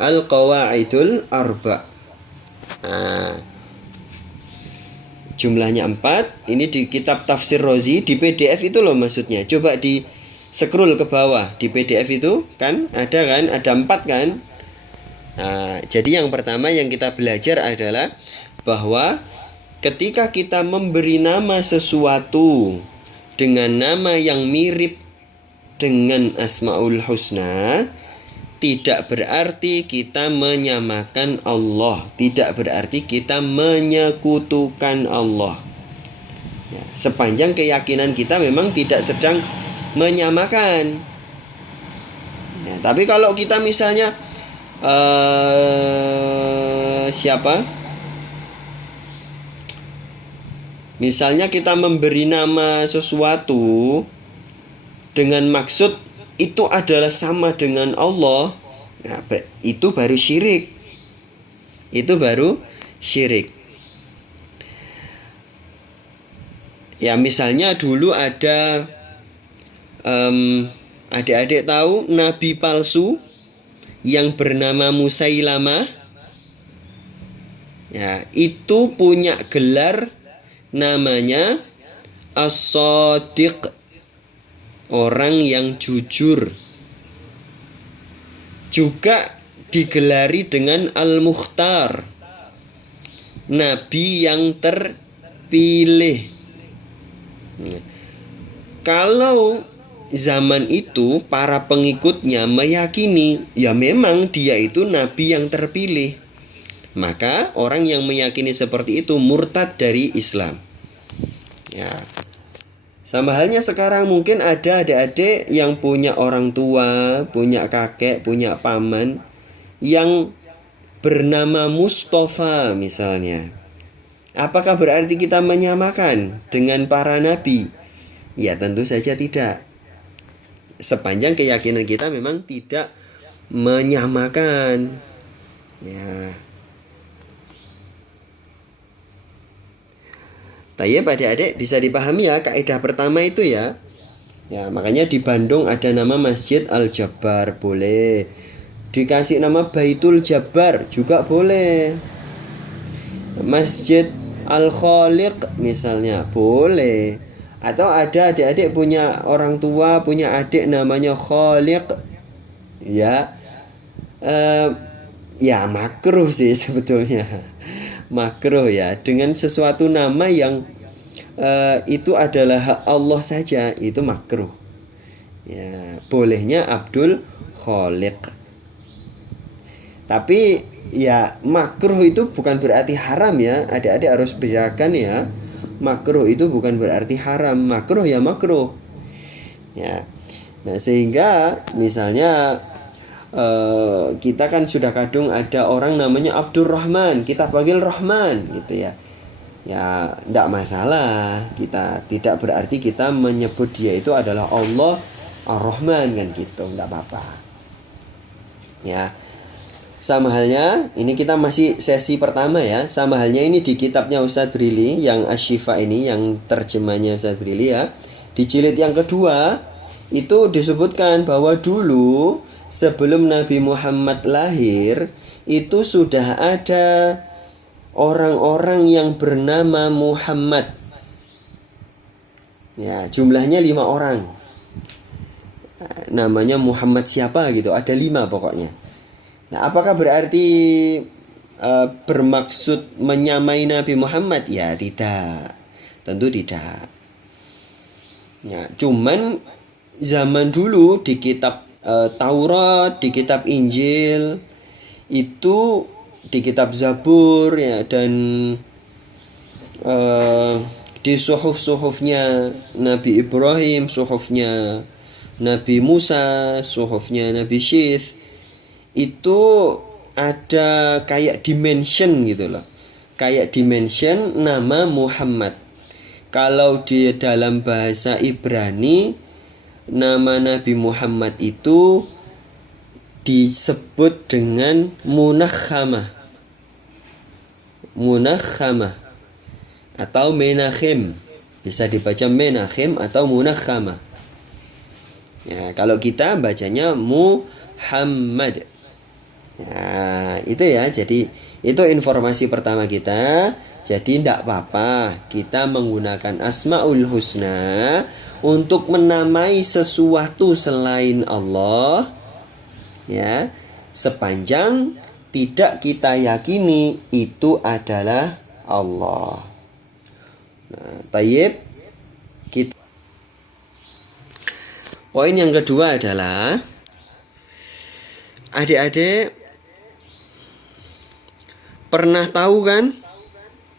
Al-Qawaidul Arba. Nah, jumlahnya 4. Ini di kitab Tafsir Razi, di PDF itu loh maksudnya. Coba di scroll ke bawah di PDF itu kan ada 4 kan. Nah, jadi yang pertama yang kita belajar adalah bahwa ketika kita memberi nama sesuatu dengan nama yang mirip dengan Asmaul Husna, tidak berarti kita menyamakan Allah, tidak berarti kita menyekutukan Allah. Ya, sepanjang keyakinan kita memang tidak sedang menyamakan. Ya, tapi kalau kita misalnya misalnya kita memberi nama sesuatu dengan maksud itu adalah sama dengan Allah, nah, itu baru syirik. Itu baru syirik. Ya, misalnya dulu ada adik-adik tahu nabi palsu yang bernama Musailamah. Ya, itu punya gelar namanya As-Shadiq, orang yang jujur. Juga digelari dengan Al-Mukhtar, nabi yang terpilih. Kalau zaman itu para pengikutnya meyakini ya memang dia itu nabi yang terpilih, maka orang yang meyakini seperti itu murtad dari Islam. Ya. Sama halnya sekarang mungkin ada adik-adik yang punya orang tua, punya kakek, punya paman yang bernama Mustafa misalnya. Apakah berarti kita menyamakan dengan para nabi? Ya tentu saja tidak. Sepanjang keyakinan kita memang tidak menyamakan. Ya. Tayyib adik-adik bisa dipahami ya kaidah pertama itu ya. Ya, makanya di Bandung ada nama Masjid Al-Jabbar, boleh. Dikasih nama Baitul Jabbar juga boleh. Masjid Al-Khaliq misalnya boleh. Atau ada adik-adik punya orang tua, punya adik namanya Khaliq. Ya. Ya makruh sih sebetulnya. Makruh ya, dengan sesuatu nama yang itu adalah hak Allah saja, itu makruh. Ya, bolehnya Abdul Khaliq. Tapi ya makruh itu bukan berarti haram ya. Adik-adik harus bedakan ya. Makruh itu bukan berarti haram. Makruh ya makruh. Ya. Nah, sehingga misalnya kita kan sudah kadung ada orang namanya Abdurrahman, kita panggil Rahman gitu ya. Ya, tidak masalah. Kita tidak berarti kita menyebut dia itu adalah Allah Ar-Rahman kan gitu, tidak apa-apa. Ya. Sama halnya, ini kita masih sesi pertama ya. Sama halnya ini di kitabnya Ustadz Brili yang Asy-Syifa ini, yang terjemahnya Ustadz Brili ya. Di jilid yang kedua itu disebutkan bahwa dulu sebelum Nabi Muhammad lahir itu sudah ada orang-orang yang bernama Muhammad. Ya, jumlahnya 5 orang. Namanya Muhammad siapa gitu, ada 5 pokoknya. Nah, apakah berarti bermaksud menyamai Nabi Muhammad? Ya, tidak. Tentu tidak. Ya, cuman zaman dulu di kitab Taurat, di kitab Injil, itu di kitab Zabur ya, dan di suhuf-suhufnya Nabi Ibrahim, suhufnya Nabi Musa, suhufnya Nabi Syith, itu ada kayak dimension gitu loh. Kayak dimension nama Muhammad. Kalau di dalam bahasa Ibrani, nama Nabi Muhammad itu disebut dengan Munakhamah. Munakhamah atau Menachem. Bisa dibaca Menachem atau Munakhamah. Ya, kalau kita bacanya Muhammad. Nah, itu ya. Jadi itu informasi pertama kita. Jadi tidak apa-apa kita menggunakan Asmaul Husna untuk menamai sesuatu selain Allah, ya, sepanjang tidak kita yakini itu adalah Allah. Nah, tayyib. Poin yang kedua adalah adik-adik pernah tahu kan,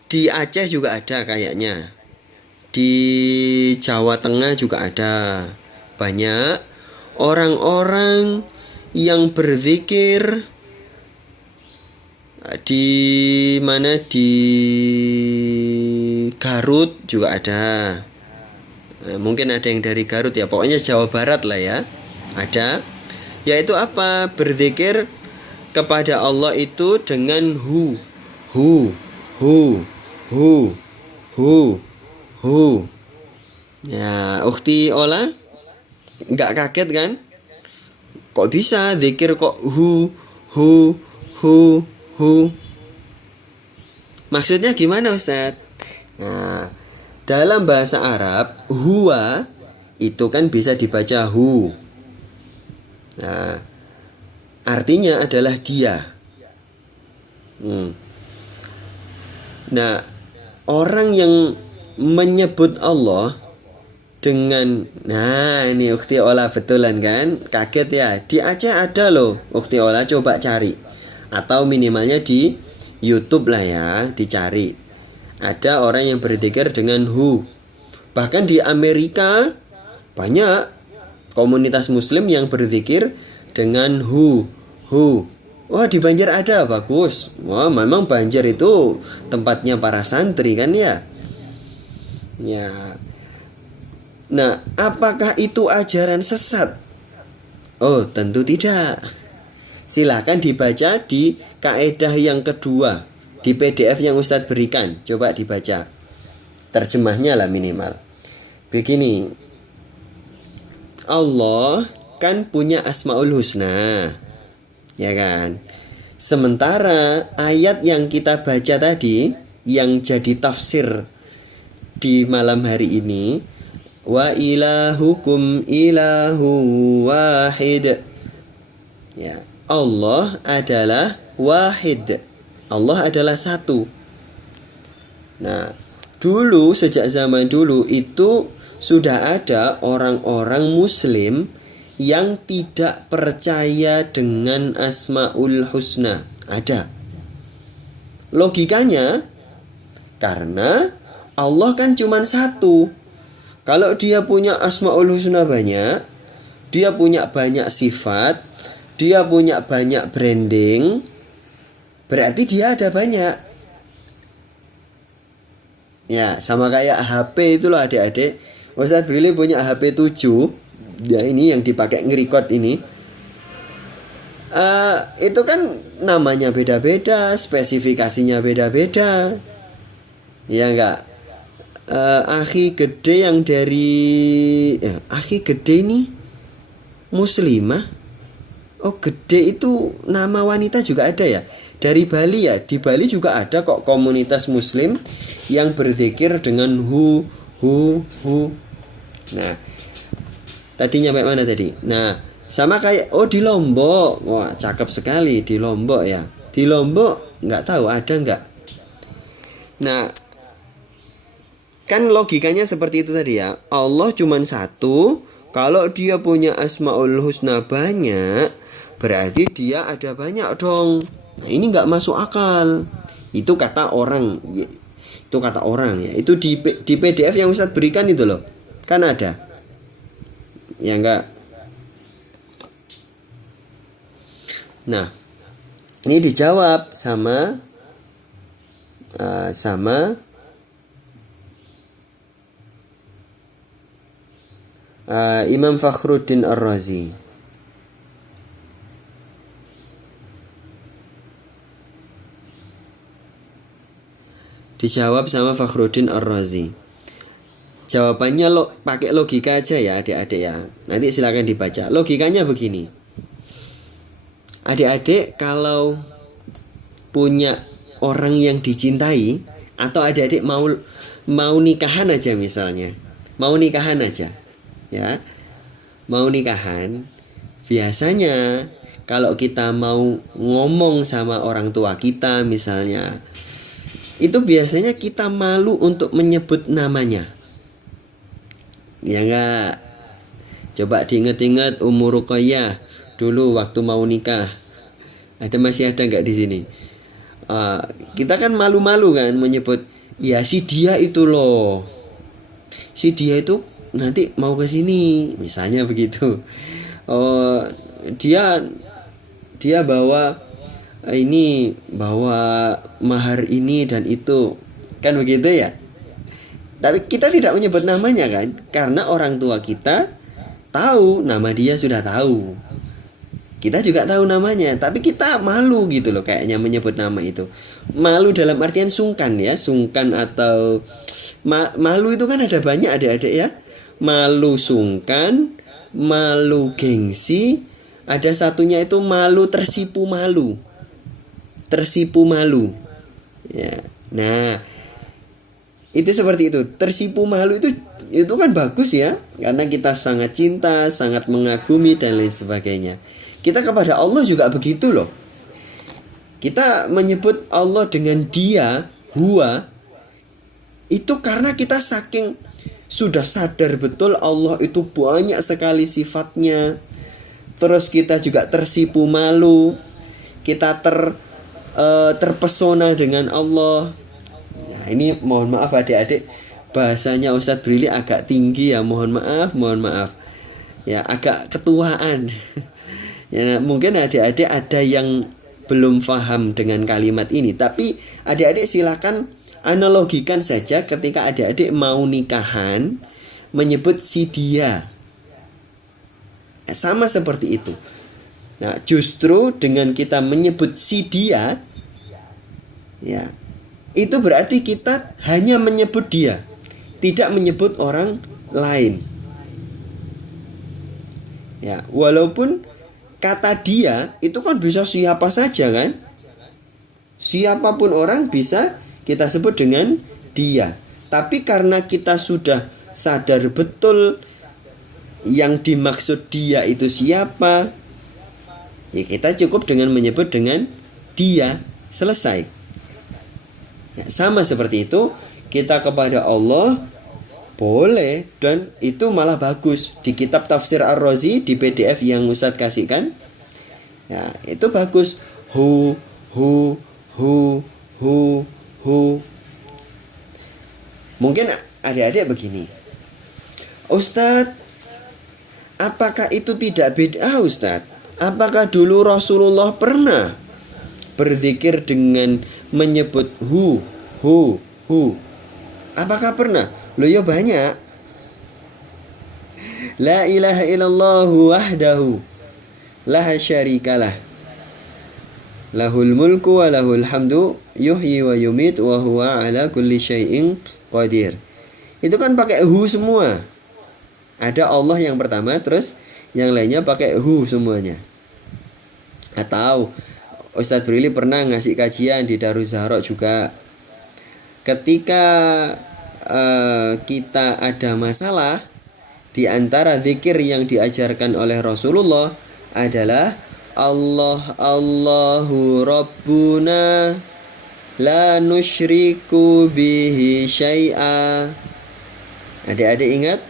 di Aceh juga ada kayaknya, di Jawa Tengah juga ada banyak orang-orang yang berzikir. Di mana, di Garut juga ada. Nah, mungkin ada yang dari Garut ya, pokoknya Jawa Barat lah ya, ada. Yaitu apa? Berzikir kepada Allah itu dengan hu, hu, hu, hu, hu, hu. Ya, Ukhti Ola, nggak kaget kan? Kok bisa zikir kok hu, hu, hu, hu? Maksudnya gimana, Ustaz? Nah, dalam bahasa Arab, huwa itu kan bisa dibaca hu. Nah, artinya adalah dia. Nah, orang yang menyebut Allah dengan, nah ini Ukhti Ola betulan kan? Kaget ya? Di Aceh ada loh, Ukhti Ola coba cari. Atau minimalnya di YouTube lah ya, dicari. Ada orang yang berzikir dengan hu. Bahkan di Amerika banyak komunitas muslim yang berzikir dengan hu, hu. Wah, di Banjar ada, bagus. Wah, memang Banjar itu tempatnya para santri kan ya. Ya. Nah, apakah itu ajaran sesat? Oh, tentu tidak. Silakan dibaca di kaidah yang kedua di PDF yang Ustadz berikan. Coba dibaca terjemahnya lah minimal. Begini, Allah kan punya Asmaul Husna, ya kan? Sementara ayat yang kita baca tadi, yang jadi tafsir di malam hari ini, wa ilahukum ilahu wahid. Ya, Allah adalah wahid. Allah adalah satu. Nah, dulu, sejak zaman dulu itu sudah ada orang-orang muslim yang tidak percaya dengan Asmaul Husna. Ada. Logikanya, karena Allah kan cuma satu. Kalau dia punya Asmaul Husna banyak, dia punya banyak sifat, dia punya banyak branding, berarti dia ada banyak. Ya, sama kayak HP itu loh adik-adik. Ustadz Brili punya HP 7. Ya, ini yang dipakai ngerekord ini. Itu kan namanya beda-beda, spesifikasinya beda-beda. Ya enggak? Akhi gede yang dari Akhi gede ini muslimah. Oh, gede itu nama wanita juga ada ya? Dari Bali ya, di Bali juga ada kok komunitas muslim yang berzikir dengan hu, hu, hu. Nah, tadi nyampe mana tadi? Nah, sama kayak, oh di Lombok. Wah, cakep sekali di Lombok ya. Di Lombok nggak tahu ada nggak? Nah, kan logikanya seperti itu tadi ya. Allah cuma satu. Kalau dia punya Asmaul Husna banyak, berarti dia ada banyak dong. Nah, ini nggak masuk akal. Itu kata orang. Itu kata orang ya. Itu di PDF yang Ustadz berikan itu loh. Kan ada. Ya enggak. Nah, ini dijawab sama Imam Fakhruddin Ar-Razi. Dijawab sama Fakhruddin Ar-Razi. Jawabannya pakai logika aja ya adik-adik ya. Nanti silakan dibaca. Logikanya begini. adik-adik kalau punya orang yang dicintai, atau adik-adik mau nikahan aja misalnya, mau nikahan aja, ya, mau nikahan, biasanya kalau kita mau ngomong sama orang tua kita misalnya, itu biasanya kita malu untuk menyebut namanya, ya enggak? Coba diingat-ingat umur Ruqayyah dulu waktu mau nikah. Masih ada enggak di sini? Kita kan malu-malu kan menyebut, ya si dia itu loh, si dia itu nanti mau ke sini, misalnya begitu. Dia bawa mahar ini dan itu, kan begitu ya. Tapi kita tidak menyebut namanya kan, karena orang tua kita tahu nama dia, sudah tahu. Kita juga tahu namanya, tapi kita malu gitu loh kayaknya menyebut nama itu. Malu dalam artian sungkan ya, sungkan atau malu itu kan ada banyak adik-adik ya. Malu sungkan, malu gengsi, ada satunya itu malu tersipu malu. Tersipu malu. Ya. Nah, itu seperti itu. Tersipu malu itu kan bagus ya, karena kita sangat cinta, sangat mengagumi dan lain sebagainya. Kita kepada Allah juga begitu loh. Kita menyebut Allah dengan dia, huwa, itu karena kita saking sudah sadar betul Allah itu banyak sekali sifatnya. Terus kita juga tersipu malu, kita terpesona dengan Allah. Nah, ini mohon maaf adik-adik, bahasanya Ustadz Brili agak tinggi ya, mohon maaf. Ya, agak ketuaan. Ya, mungkin adik-adik ada yang belum paham dengan kalimat ini, tapi adik-adik silakan analogikan saja ketika adik-adik mau nikahan menyebut si dia. Sama seperti itu. Nah, justru dengan kita menyebut si dia, ya, itu berarti kita hanya menyebut dia, tidak menyebut orang lain. Ya, walaupun kata dia itu kan bisa siapa saja kan? Siapapun orang bisa kita sebut dengan dia. Tapi karena kita sudah sadar betul yang dimaksud dia itu siapa, ya kita cukup dengan menyebut dengan dia, selesai. Ya, sama seperti itu kita kepada Allah boleh, dan itu malah bagus. Di kitab Tafsir Ar-Razi di PDF yang Ustadz kasihkan, ya, itu bagus. Hu. Mungkin adik-adik begini, Ustadz, apakah itu tidak beda Ustadz? Apakah dulu Rasulullah pernah berzikir dengan menyebut hu? Apakah pernah? Loh ya banyak. La ilaha illallah wahdahu la syarikalah, lahul mulku wa lahul hamdu yuhyi wa yumit wa huwa ala kulli syai'in qadir. Itu kan pakai hu semua. Ada Allah yang pertama, terus yang lainnya pakai hu semuanya. Atau Ustadz Brili pernah ngasih kajian di Darus Zahra juga. Ketika kita ada masalah, di antara zikir yang diajarkan oleh Rasulullah adalah Allahu Rabbuna la nusyriku bihi syai'a. Adik-adik ingat?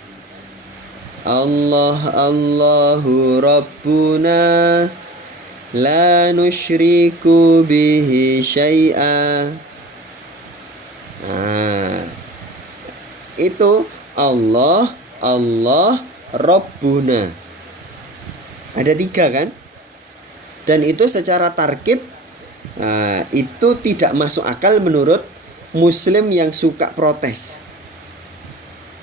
Allahu Rabbuna la nusyriku bihi syai'a. Nah, itu Allah Rabbuna. Ada 3 kan? Dan itu secara tarkib, itu tidak masuk akal menurut Muslim yang suka protes.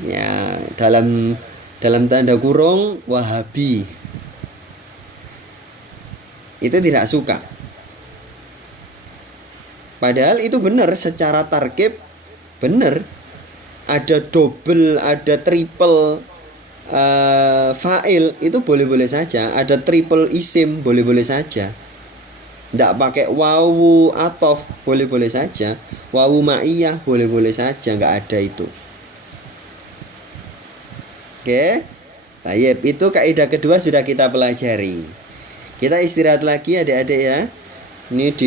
Ya, dalam tanda kurung Wahabi. Itu tidak suka. Padahal itu benar secara tarkib, benar. Ada double, ada triple fa'il, itu boleh-boleh saja. Ada triple isim, boleh-boleh saja. Tidak pakai wawu atof, boleh-boleh saja. Wawu ma'iyah, boleh-boleh saja, nggak ada itu. Oke. Baik, itu kaidah kedua sudah kita pelajari. Kita istirahat lagi adik-adik ya. Ini di